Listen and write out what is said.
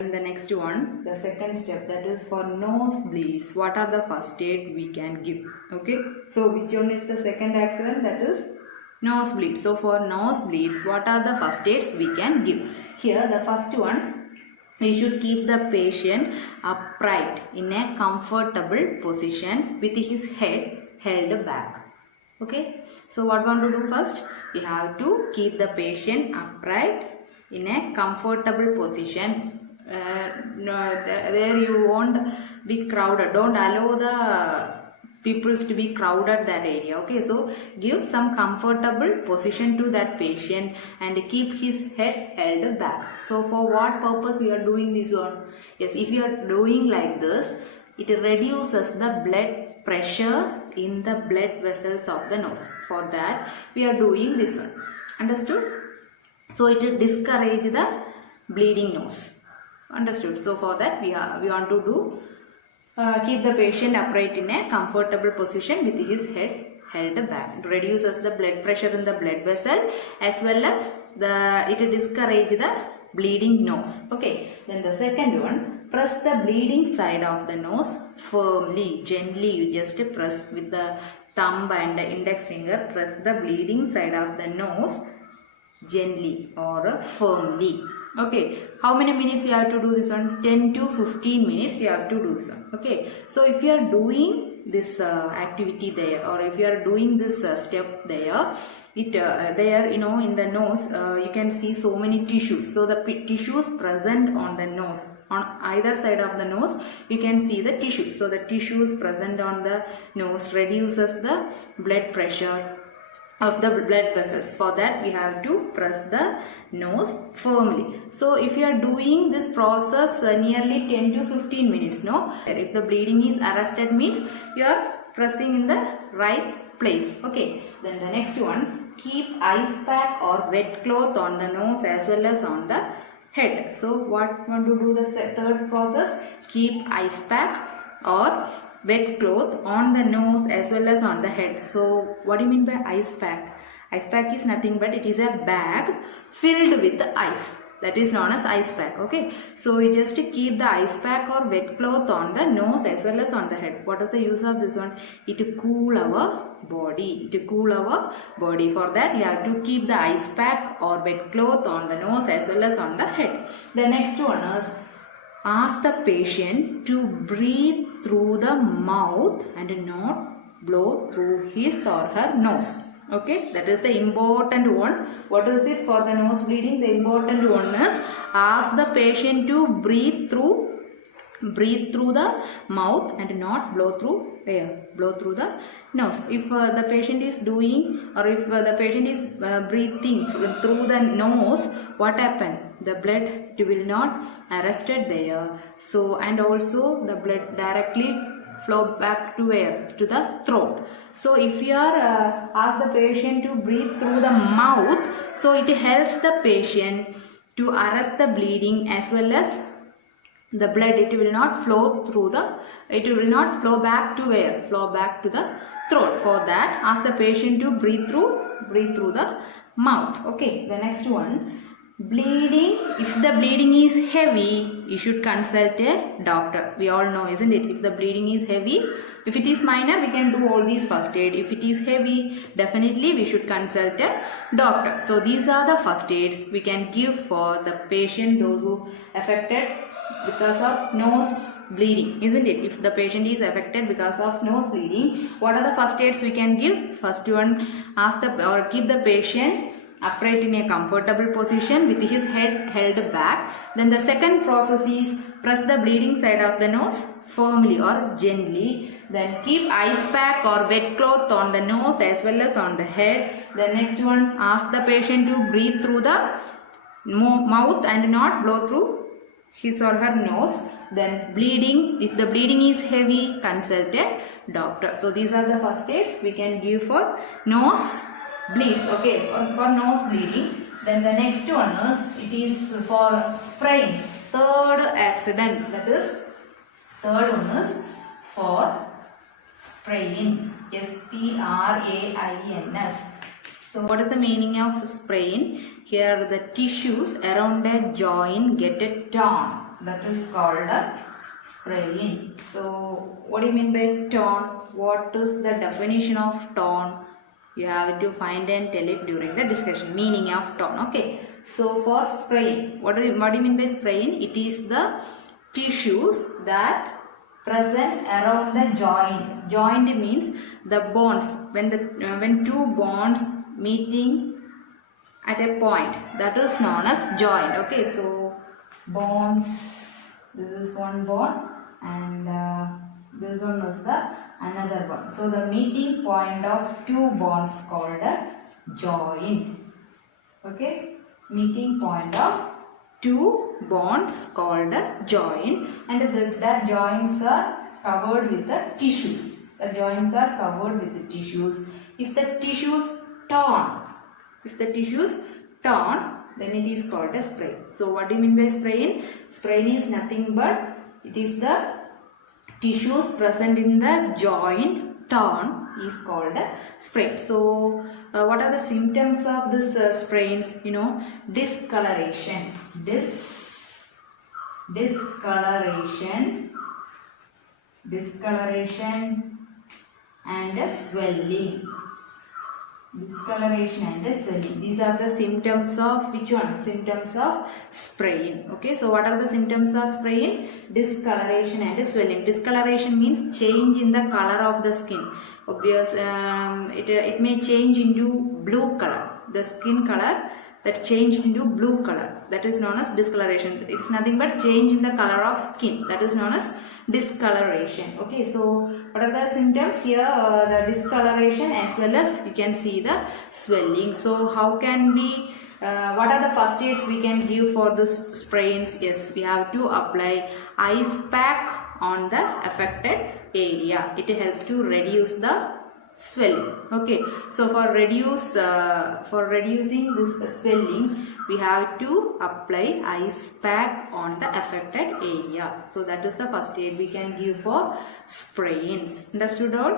And the next one, the second step, that is for nosebleeds. What are the first aid we can give? Okay, so which one is the second accident? That is nosebleed. So for nosebleeds, what are the first aids we can give? Here the first one, we should keep the patient upright in a comfortable position with his head held back. Okay, so what we want to do first? We have to keep the patient upright in a comfortable position. There you won't be crowded. Don't allow the peoples to be crowded that area. Okay, so give some comfortable position to that patient and keep his head held back. So for what purpose we are doing this one? Yes, if you are doing like this, it reduces the blood pressure in the blood vessels of the nose. For that we are doing this one. Understood? So it will discourage the bleeding nose. Understood? So for that we want to do keep the patient upright in a comfortable position with his head held back. It reduces the blood pressure in the blood vessel as well as it discourage the bleeding nose. Okay. Then the second one, press the bleeding side of the nose firmly, gently. You just press with the thumb and the index finger. Press the bleeding side of the nose gently or firmly. Okay, how many minutes you have to do this one? 10 to 15 minutes you have to do this one. Okay, so if you are doing this activity there, or if you are doing this step there, there in the nose you can see so many tissues. So the tissues present on the nose, on either side of the nose you can see the tissues. So the tissues present on the nose reduces the blood pressure of the blood vessels. For that we have to press the nose firmly. So if you are doing this process nearly 10 to 15 minutes, no? If the bleeding is arrested means you are pressing in the right place. Okay. Then the next one, keep ice pack or wet cloth on the nose as well as on the head. So what want to do the third process? Keep ice pack or wet cloth on the nose as well as on the head. So what do you mean by ice pack? Ice pack is nothing but it is a bag filled with ice. That is known as ice pack. Okay. So we just keep the ice pack or wet cloth on the nose as well as on the head. What is the use of this one? It to cool our body. It cool our body. For that you have to keep the ice pack or wet cloth on the nose as well as on the head. The next one is, ask the patient to breathe through the mouth and not blow through his or her nose. Okay, that is the important one. What is it for the nose bleeding? The important one is, ask the patient to breathe through the mouth and not blow through air. Blow through the nose. If the patient is doing, or if the patient is breathing through the nose, what happen? The blood will not arrested there. So and also the blood directly flow back to where? To the throat. So if you are ask the patient to breathe through the mouth, so it helps the patient to arrest the bleeding as well as the blood. It will not flow through it will not flow back to where? Flow back to the throat. For that, ask the patient to breathe through the mouth. Okay. The next one, bleeding. If the bleeding is heavy, you should consult a doctor. We all know, isn't it? If the bleeding is heavy, if it is minor, we can do all these first aid. If it is heavy, definitely we should consult a doctor. So these are the first aids we can give for the patient, those who affected because of nose bleeding, isn't it? If the patient is affected because of nose bleeding, what are the first aids we can give? First one, keep the patient upright in a comfortable position with his head held back. Then the second process is, press the bleeding side of the nose firmly or gently. Then keep ice pack or wet cloth on the nose as well as on the head. The next one, ask the patient to breathe through the mouth and not blow through his or her nose. Then bleeding, if the bleeding is heavy, consult a doctor. So these are the first aids we can give for nose bleeds. Okay, for nose bleeding. Then the next one is, it is for sprains. Third accident, that is third one is for sprains. S-P-R-A-I-N-S. So what is the meaning of sprain? Here the tissues around a joint get torn. that is called a sprain. So what do you mean by torn? What is the definition of torn? You have to find and tell it during the discussion. Meaning of torn. Okay. So for sprain, what do you mean by sprain? It is the tissues that present around the joint. Joint means the bonds. When two bonds meeting at a point, that is known as joint. Okay, so bonds, this is one bond and this one is the another bond. So the meeting point of two bonds called a joint. Okay, meeting point of two bonds called a joint, and that joints are covered with the tissues. The joints are covered with the tissues. If the tissues torn, then it is called a sprain. So what do you mean by sprain? Sprain is nothing but it is the tissues present in the joint torn is called a sprain. So what are the symptoms of this sprains? Discoloration, and swelling. Discoloration and swelling. These are the symptoms of which one? Symptoms of sprain. Okay, so what are the symptoms of sprain? Discoloration and swelling. Discoloration means change in the color of the skin. Obvious, it may change into blue color. The skin color that changed into blue color, that is known as discoloration. It's nothing but change in the color of skin, that is known as discoloration. Okay, so what are the symptoms here? The discoloration as well as we can see the swelling. So how can we what are the first aids we can give for this sprains? Yes, we have to apply ice pack on the affected area. It helps to reduce the swelling. Okay, so for reducing this swelling, we have to apply ice pack on the affected area. So that is the first aid we can give for sprains. Understood all?